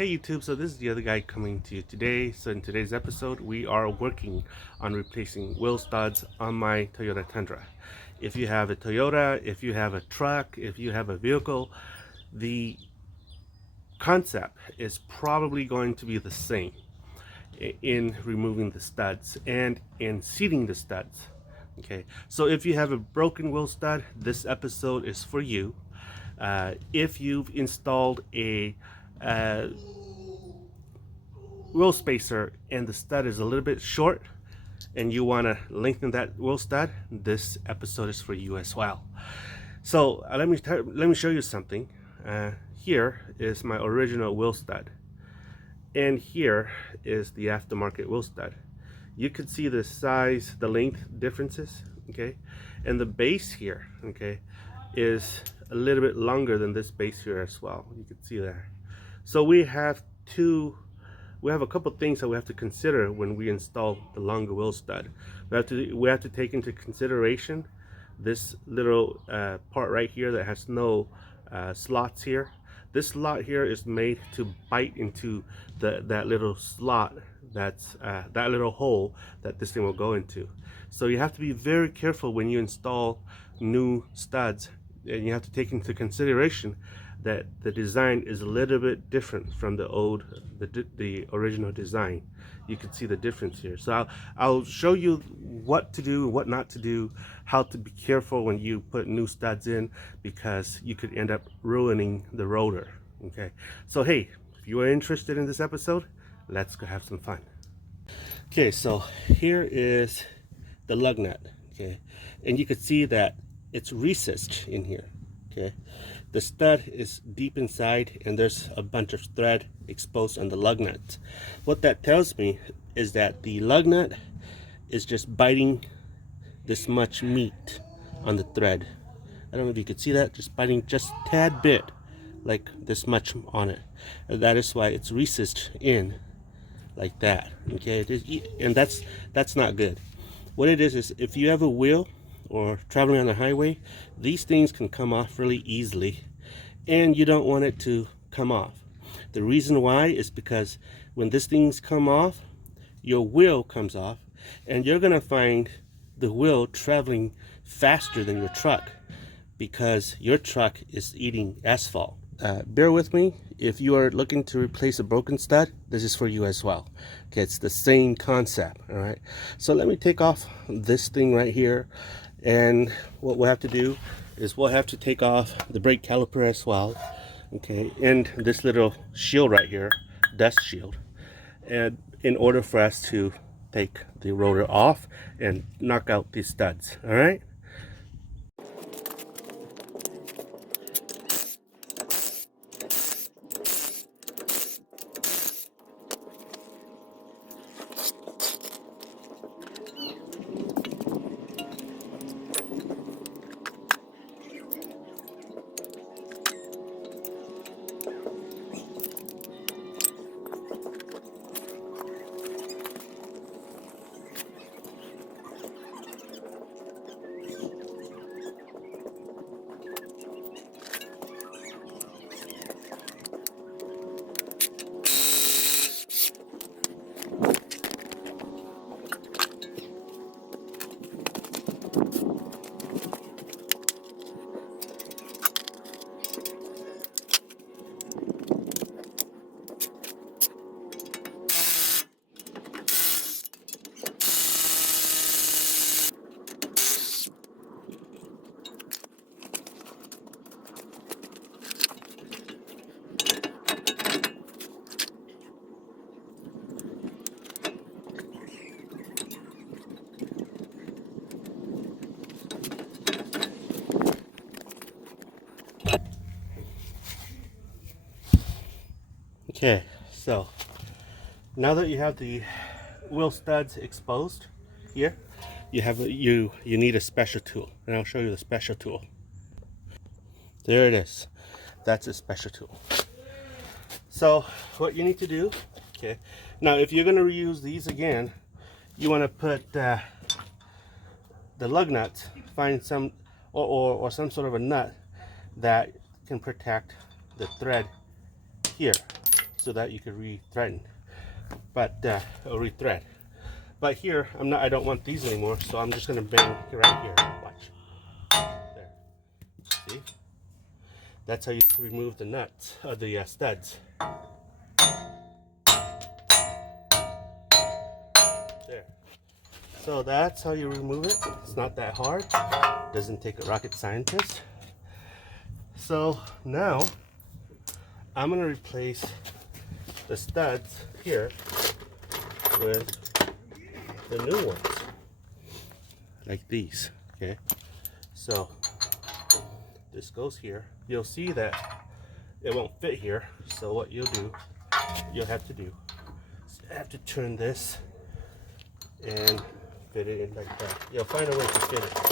Hey YouTube, so this is the other guy coming to you today. So in today's episode, we are working on replacing wheel studs on my Toyota Tundra. If you have a Toyota, if you have a truck, if you have a vehicle, the concept is probably going to be the same in removing the studs and in seating the studs. Okay, so if you have a broken wheel stud, this episode is for you. If you've installed a wheel spacer and the stud is a little bit short and you want to lengthen that wheel stud, this episode is for you as well. So let me show you something. Here is my original wheel stud, and here is the aftermarket wheel stud. You could see the size, the length differences, okay? And the base here, okay, is a little bit longer than this base here as well. You can see there. So we have a couple things that we have to consider when we install the longer wheel stud. We have to take into consideration this little part right here that has no slots here. This slot here is made to bite into that little slot, that little hole that this thing will go into. So you have to be very careful when you install new studs, and you have to take into consideration that the design is a little bit different from the original design. You can see the difference here. So I'll show you what to do, what not to do, how to be careful when you put new studs in, because you could end up ruining the rotor. Okay, so hey, if you are interested in this episode, let's go have some fun. Okay, so here is the lug nut, okay, and you can see that it's recessed in here. Okay, the stud is deep inside and there's a bunch of thread exposed on the lug nut. What that tells me is that the lug nut is just biting this much meat on the thread. I don't know if you could see that, just biting just a tad bit, like this much on it. And that is why it's recessed in like that. Okay, and that's not good. What it is if you have a wheel or traveling on the highway, these things can come off really easily, and you don't want it to come off. The reason why is because when these things come off, your wheel comes off, and you're gonna find the wheel traveling faster than your truck because your truck is eating asphalt. Bear with me. If you are looking to replace a broken stud, this is for you as well. Okay, it's the same concept. All right, so let me take off this thing right here, and what we'll have to do is we'll have to take off the brake caliper as well, okay, and this little shield right here, dust shield, and in order for us to take the rotor off and knock out these studs. All right. Okay, so now that you have the wheel studs exposed here, you need a special tool, and I'll show you the special tool. There it is. That's a special tool. So what you need to do, okay, now if you're going to reuse these again, you want to put the lug nuts, find some or some sort of a nut that can protect the thread here. so that you can re-thread. Or re-thread. But here, I don't want these anymore, so I'm just gonna bang right here. Watch. There. See? That's how you remove the nuts, the studs. There. So that's how you remove it. It's not that hard. Doesn't take a rocket scientist. So now I'm gonna replace the studs here with the new ones, like these. Okay, so this goes here. You'll see that it won't fit here, so what you'll have to do is you have to turn this and fit it in like that. You'll find a way to fit it.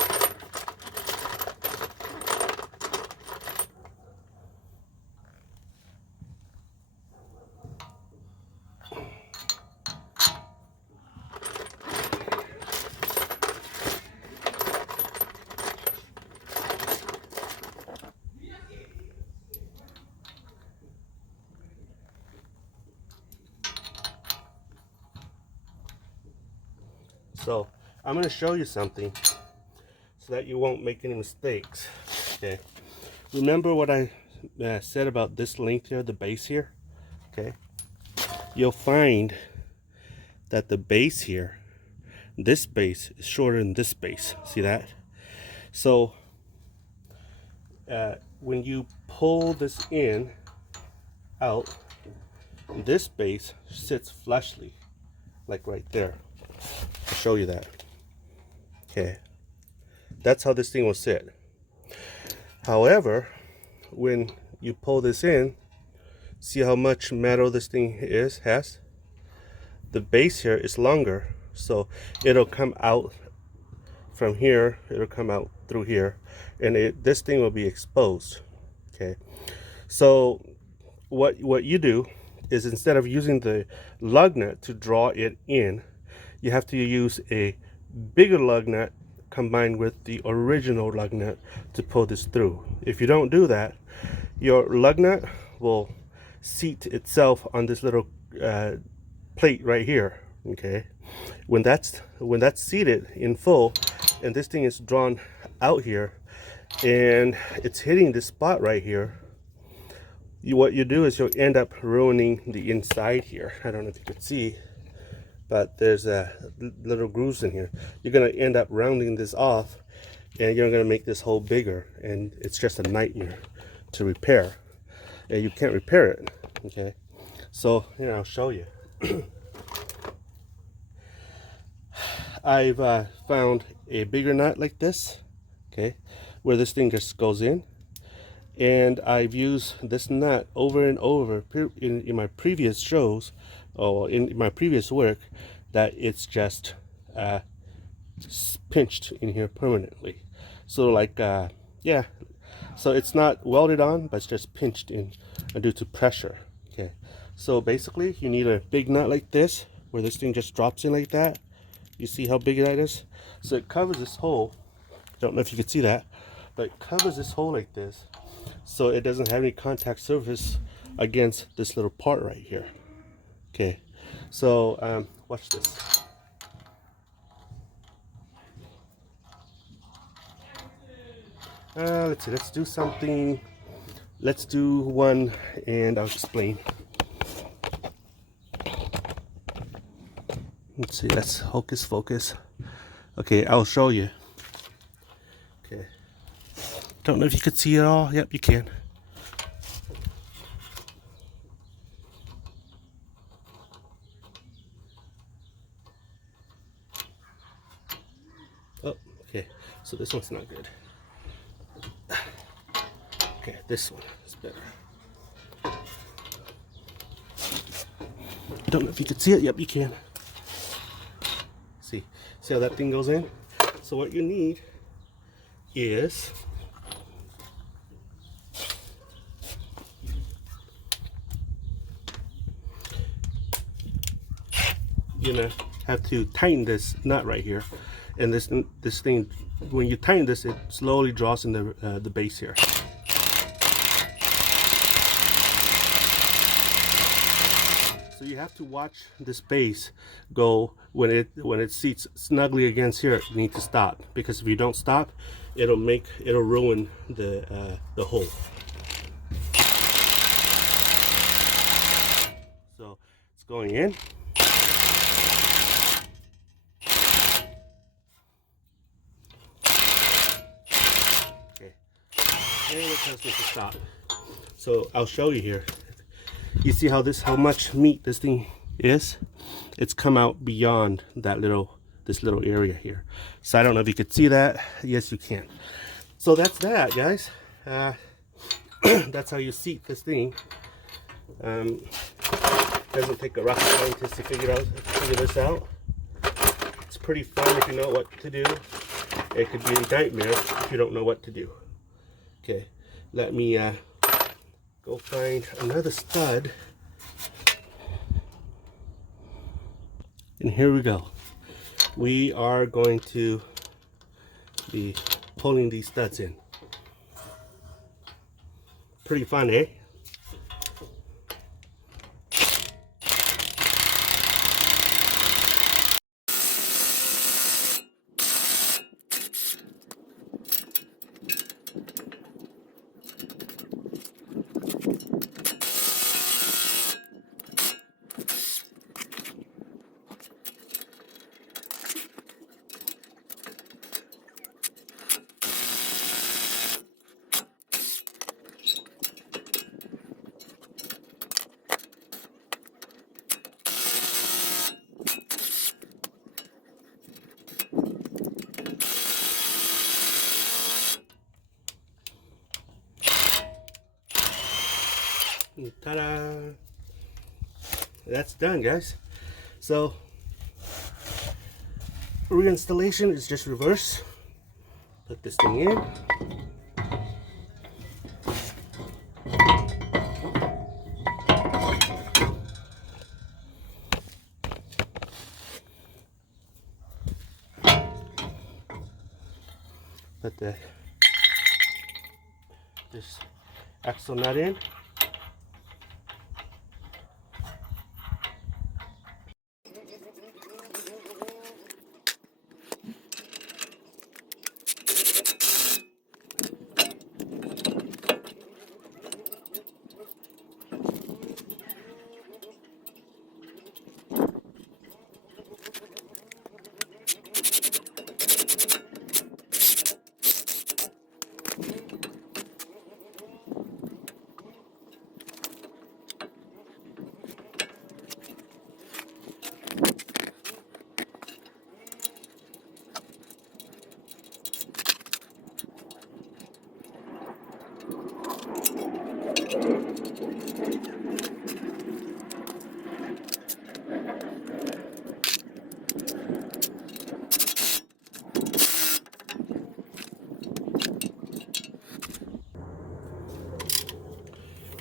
So I'm going to show you something so that you won't make any mistakes. Okay, remember what I said about this length here, the base here? Okay, you'll find that the base here, this base is shorter than this base. See that? So when you pull this in out, this base sits flushly, like right there. I'll show you that. Okay, that's how this thing will sit. However, when you pull this in, see how much metal this thing has? The base here is longer, so it'll come out from here, it'll come out through here, and this thing will be exposed. Okay, so what you do is, instead of using the lug nut to draw it in, you have to use a bigger lug nut combined with the original lug nut to pull this through. If you don't do that, your lug nut will seat itself on this little plate right here. Okay, when that's seated in full and this thing is drawn out here and it's hitting this spot right here, what you do is you'll end up ruining the inside here. I don't know if you could see, but there's little grooves in here. You're going to end up rounding this off, and you're going to make this hole bigger, and it's just a nightmare to repair, and you can't repair it. Okay, so here, I'll show you. I've found a bigger nut like this, okay, where this thing just goes in, and I've used this nut over and over in my previous shows, or in my previous work, that it's just pinched in here permanently. So like yeah, so it's not welded on, but it's just pinched in due to pressure. Okay, so basically you need a big nut like this, where this thing just drops in like that. You see how big that is? So it covers this hole. Don't know if you can see that, but it covers this hole like this, so it doesn't have any contact surface against this little part right here. Okay, so watch this. Let's see, let's do something. Let's do one and I'll explain. Let's see, let's hocus focus. Okay, I'll show you. Okay, don't know if you could see it all. Yep, you can. Oh, okay, so this one's not good. Okay, this one is better. Don't know if you can see it. Yep, you can. See how that thing goes in? So what you need is you're gonna have to tighten this nut right here, and this thing, when you tighten this, it slowly draws in the base here. So you have to watch the space go when it seats snugly against here. You need to stop, because if you don't stop, it'll ruin the hole. So it's going in. Okay, and it tells me to stop. So I'll show you here. You see how much meat this thing is? It's come out beyond this little area here. So I don't know if you could see that. Yes, you can. So that's that, guys. That's how you seat this thing. Doesn't take a rocket scientist to figure this out. It's pretty fun if you know what to do. It could be a nightmare if you don't know what to do. Okay, let me go find another stud. And here we go. We are going to be pulling these studs in. Pretty fun, eh? Ta-da! That's done, guys. So reinstallation is just reverse. Put this thing in. Put this axle nut in.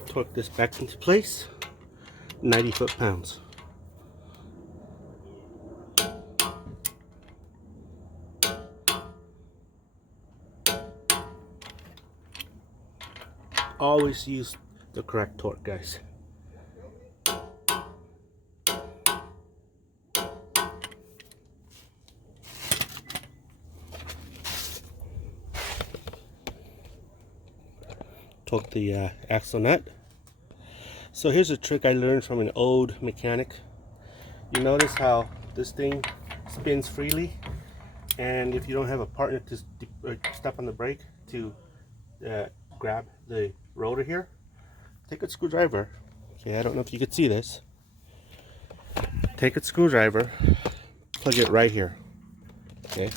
Torque this back into place. 90 foot-pounds. Always use the correct torque, guys. Torque the axle nut. So here's a trick I learned from an old mechanic. You notice how this thing spins freely, and if you don't have a partner to step on the brake to grab the rotor here, take a screwdriver. Okay, I don't know if you could see this. Take a screwdriver, plug it right here. Okay,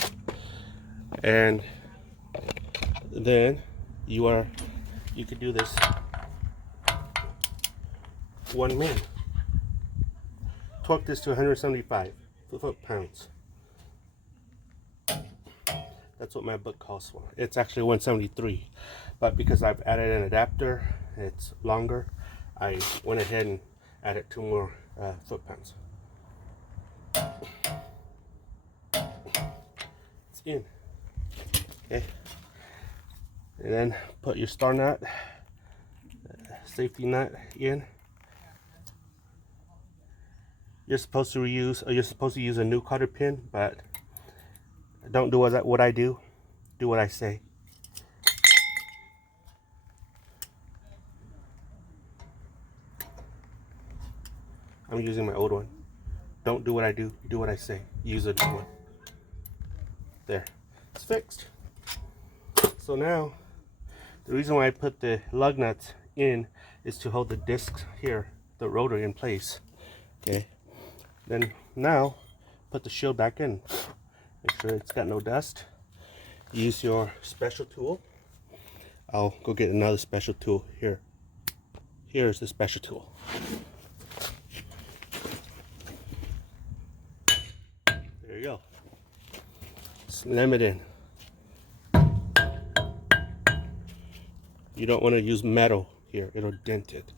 and then you could do this one man. Torque this to 175 foot-pounds. That's what my book calls for. It's actually 173, but because I've added an adapter, it's longer. I went ahead and added 2 more foot-pounds. It's in. Okay, and then put your star nut, safety nut in. you're supposed to use a new cotter pin, but don't do what I do. Do what I say. I'm using my old one. Don't do what I do. Do what I say. Use a new one. There. It's fixed. So now, the reason why I put the lug nuts in is to hold the disc here, the rotor, in place. Okay. Then now, put the shield back in. Make sure it's got no dust. Use your special tool. I'll go get another special tool here. Here's the special tool. There you go. Slam it in. You don't want to use metal here, it'll dent it.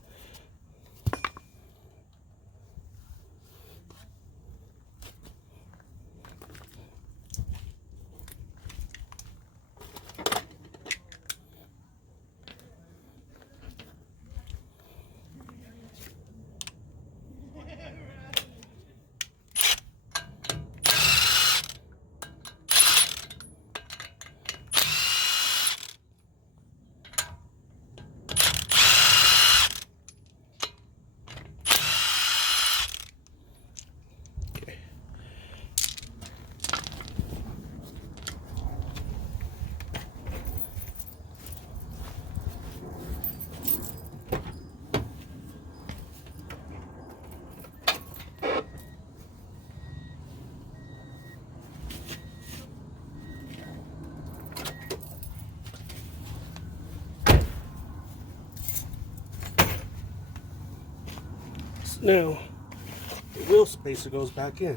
Now, the wheel spacer goes back in.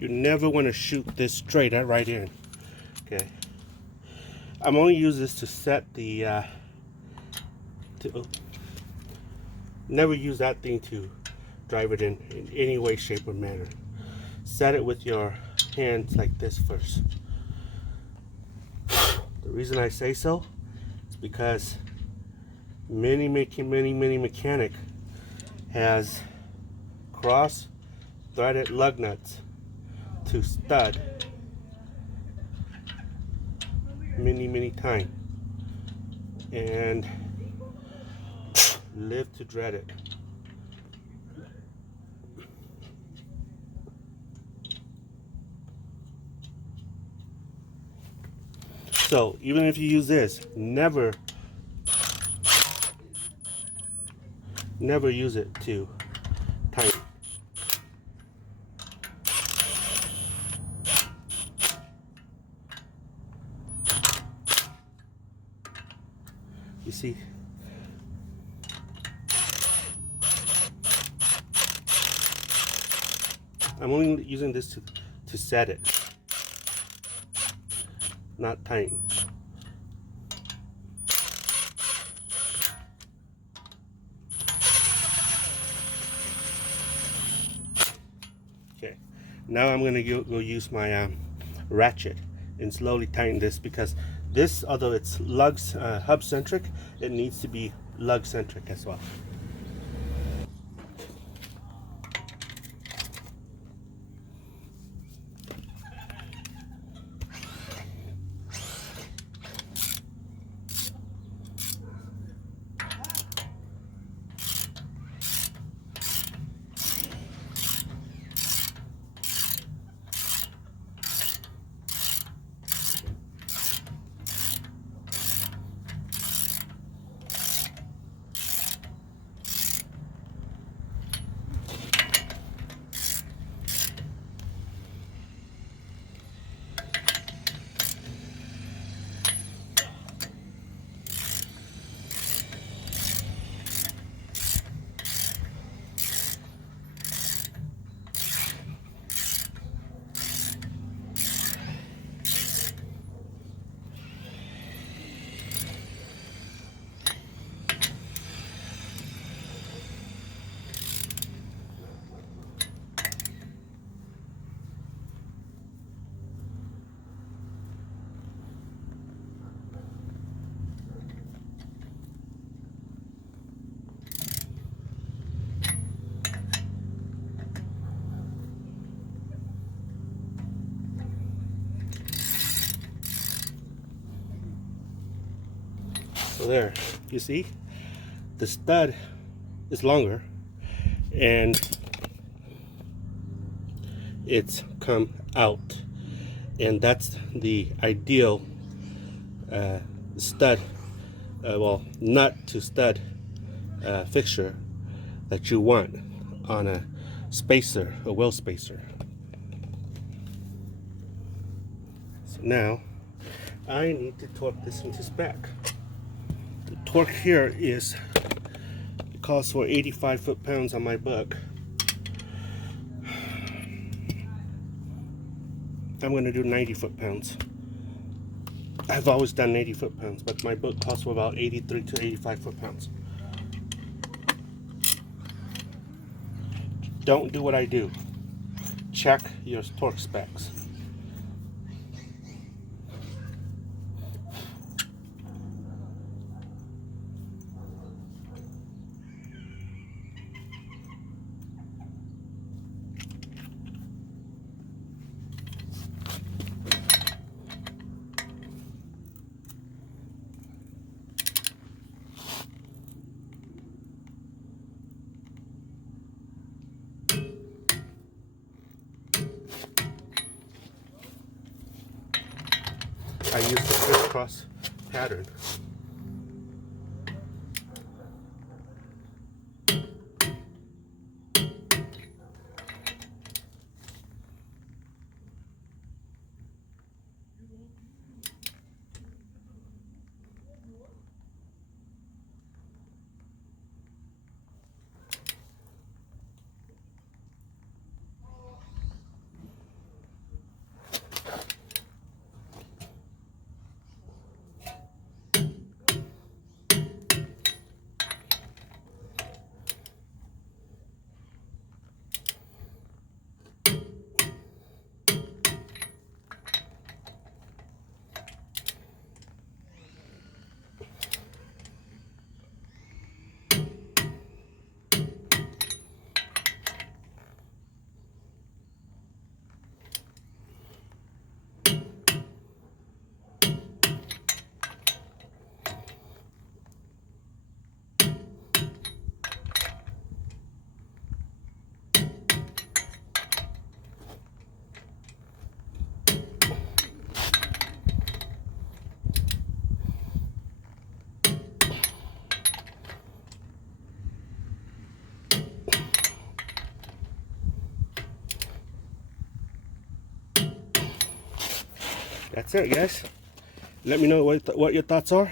You never want to shoot this straight right in. Okay. I'm only use this to set the never use that thing to drive it in any way, shape, or manner. Set it with your hands like this first. The reason I say so is because many mechanic has cross-threaded lug nuts to stud many times and live to dread it. So even if you use this, never use it to tighten. You see, I'm only using this to set it, not tighten. Okay, now I'm gonna go use my ratchet and slowly tighten this, because this, although it's lugs hub centric, it needs to be lug centric as well. So there, you see, the stud is longer and it's come out, and that's the ideal stud, well, nut to stud fixture that you want on a spacer, a wheel spacer. So now I need to torque this into spec. The torque here is, it calls for 85 foot-pounds on my book. I'm going to do 90 foot-pounds. I've always done 80 foot-pounds, but my book calls for about 83 to 85 foot-pounds. Don't do what I do. Check your torque specs. I use the crisscross pattern. That's it, guys. Let me know what your thoughts are.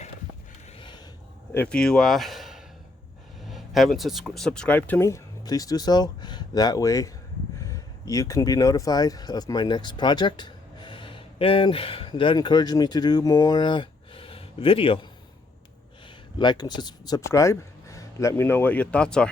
If you haven't subscribed to me, please do so. That way you can be notified of my next project, and that encourages me to do more video. Like and subscribe. Let me know what your thoughts are.